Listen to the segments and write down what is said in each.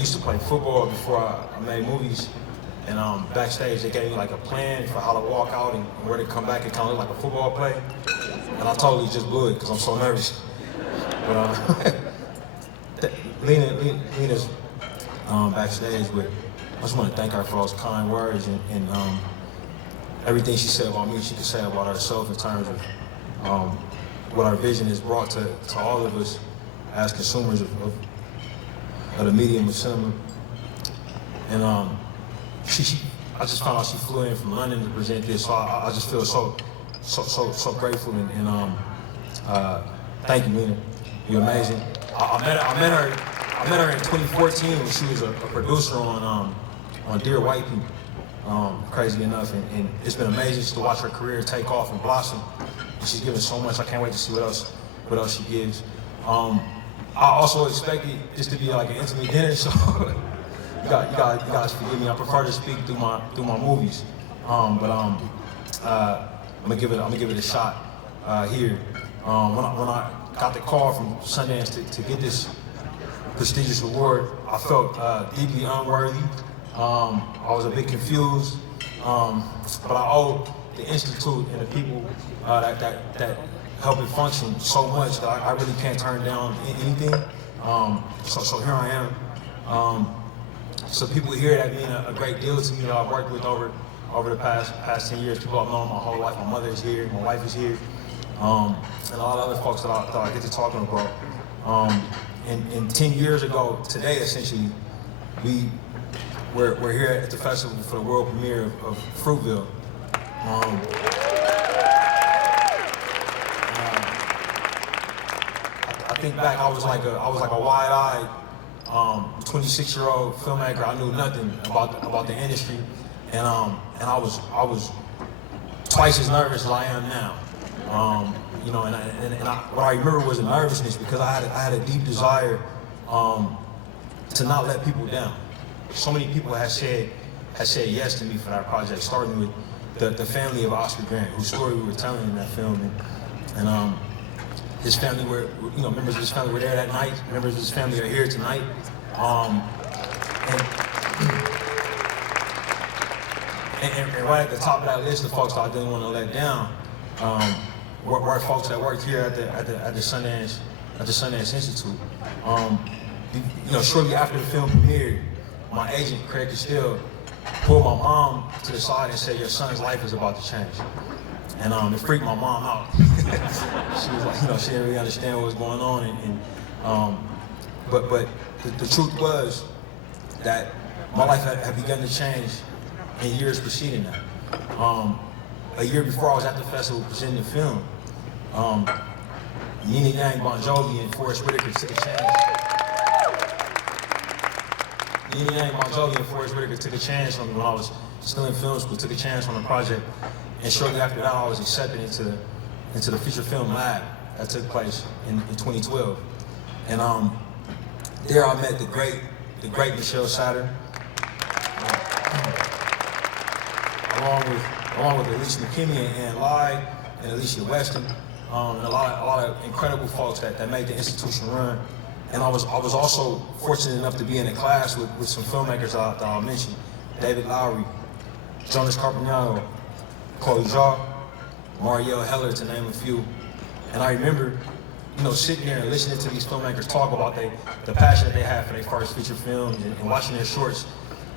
used to play football before I made movies, and backstage they gave me like a plan for how to walk out and where to come back and kind of look like a football play, and I totally just blew it because I'm so nervous. But Lena's backstage, but I just want to thank her for those kind words and everything she said about me, she could say about herself in terms of what our vision has brought to all of us as consumers of the medium of cinema. And I just found out she flew in from London to present this, so I just feel so grateful and thank you, Lena. You're amazing. I met her in 2014 when she was a producer on Dear White People, crazy enough, and it's been amazing just to watch her career take off and blossom. And she's given so much. I can't wait to see what else she gives. I also expected this to be like an intimate dinner, so you guys forgive me. I prefer to speak through my movies, but I'm gonna give it a shot here. When I got the call from Sundance to get this prestigious award, I felt deeply unworthy. I was a bit confused, but I owe the Institute and the people that help it function so much that I really can't turn down anything. So here I am. So people here that mean a great deal to me that I've worked with over the past 10 years. People I've known my whole life. My mother is here, my wife is here, and a lot of other folks that I get to talking about. And 10 years ago today, essentially, we're here at the festival for the world premiere of Fruitville. I think back, I was like a wide-eyed 26-year-old filmmaker. I knew nothing about the industry, and I was twice as nervous as I am now. You know, what I remember was a nervousness because I had a deep desire to not let people down. So many people had said yes to me for that project, starting with the family of Oscar Grant, whose story we were telling in that film, and his family were, you know, members of his family were there that night. Members of his family are here tonight, and right at the top of that list of folks that I didn't want to let down were folks that worked here at the Sundance Institute. You know, shortly after the film premiered, my agent Craig Castile pulled my mom to the side and said, "Your son's life is about to change." And it freaked my mom out. She was like, you know, she didn't really understand what was going on. But the truth was that my life had begun to change in years preceding that. A year before I was at the festival presenting the film, Nina Yang, Bon Jovi, and Forest Whitaker took a chance. Nina Yang, Bon Jovi, and Forest Whitaker took a chance on me when I was still in film school, took a chance on the project. And shortly after that, I was accepted into the feature film lab that took place in 2012. And there I met the great Michelle Satter, along with Alicia McKinney and Ann Lai and Alicia Weston, and a lot of incredible folks that made the institution run. And I was also fortunate enough to be in a class with some filmmakers that I'll mention: David Lowery, Jonas Carpignano, Chloe Zhao, Marielle Heller, to name a few. And I remember, you know, sitting there and listening to these filmmakers talk about the passion that they had for their first feature films and watching their shorts.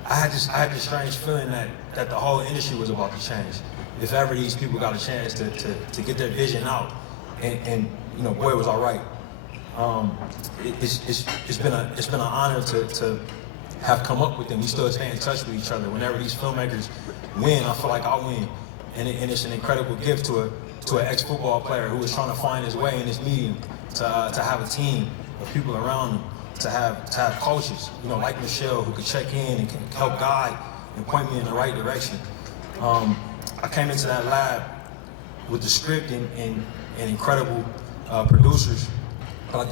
I had this strange feeling that the whole industry was about to change. If ever these people got a chance to get their vision out, and you know, boy, was I right. It's been an honor to have come up with them. We still stay in touch with each other. Whenever these filmmakers win, I feel like I win. And it's an incredible gift to an ex-football player who is trying to find his way in this medium, to have a team of people around him, to have coaches, you know, like Michelle, who could check in and can help guide and point me in the right direction. I came into that lab with the script and incredible producers, but I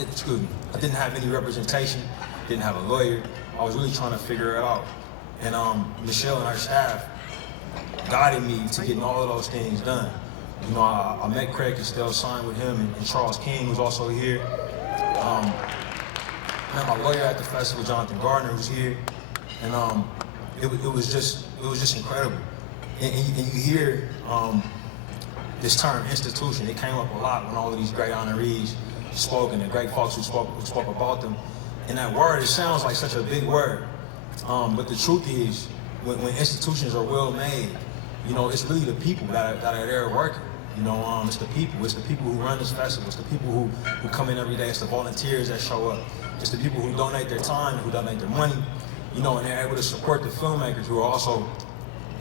didn't have any representation, didn't have a lawyer. I was really trying to figure it out. And Michelle and our staff guided me to getting all of those things done. You know, I met Craig Castile, signed with him, and Charles King, who's also here. met my lawyer at the festival, Jonathan Gardner, who's here, and it was just incredible. And you hear this term institution. It came up a lot when all of these great honorees spoke and the great folks who spoke about them. And that word, it sounds like such a big word, but the truth is, when institutions are well made, you know, it's really the people that are there working. You know, it's the people. It's the people who run this festival. It's the people who come in every day. It's the volunteers that show up. It's the people who donate their time, who donate their money. You know, and they're able to support the filmmakers who are also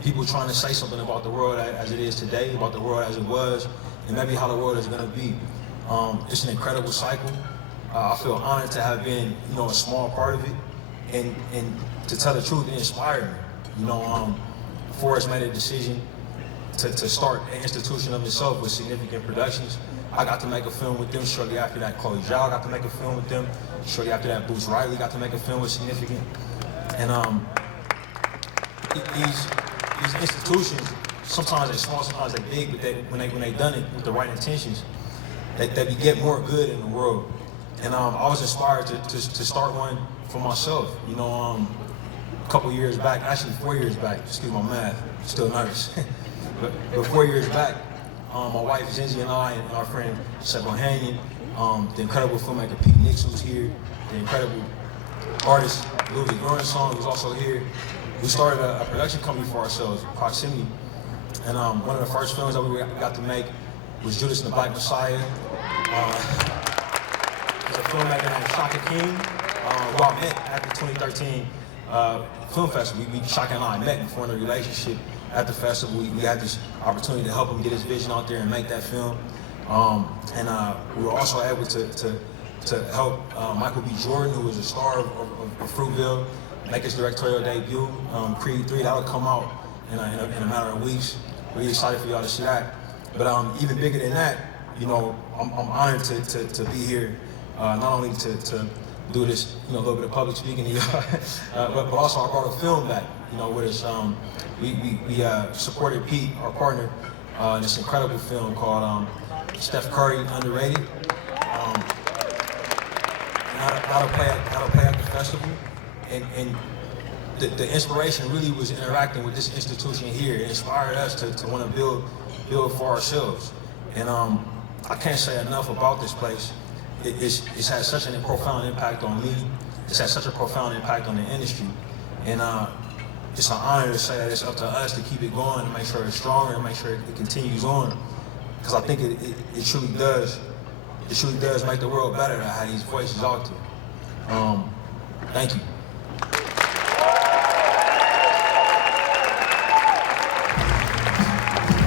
people trying to say something about the world as it is today, about the world as it was, and maybe how the world is going to be. It's an incredible cycle. I feel honored to have been, you know, a small part of it, and to tell the truth, it inspired me. You know, Forrest made a decision to start an institution of itself with significant productions. I got to make a film with them. Shortly after that, Chloe Zhao got to make a film with them. Shortly after that, Bruce Riley got to make a film with significant. And these institutions, sometimes they're small, sometimes they're big, but when they done it with the right intentions, they get more good in the world. And I was inspired to start one for myself. You know, a couple years back, actually 4 years back, excuse my math, still nervous. but 4 years back, my wife Zinzi and I and our friend Seth Ohanian, the incredible filmmaker Pete Nix, who's here, the incredible artist Louis Goransson, who's also here. We started a production company for ourselves, Proximity. And one of the first films that we got to make was Judas and the Black Messiah. There's a filmmaker named Shaka King, who I met at the 2013 Film Festival. Shaka and I met and formed a relationship at the festival. We had this opportunity to help him get his vision out there and make that film. And we were also able to help Michael B. Jordan, who was a star of Fruitville, make his directorial debut. Creed 3, that'll come out in a matter of weeks. Really excited for y'all to see that. But even bigger than that, you know, I'm honored to be here, not only to do this, you know, a little bit of public speaking, but also I brought a film back, you know, with us. We supported Pete, our partner, in this incredible film called Steph Curry Underrated. That'll play at the festival, and the inspiration really was interacting with this institution here. It inspired us to want to build for ourselves, and I can't say enough about this place. It's had such a profound impact on me. It's had such a profound impact on the industry, and it's an honor to say that it's up to us to keep it going, to make sure it's stronger, and make sure it continues on, because I think it truly does. It truly does make the world better to have these voices out there. Thank you.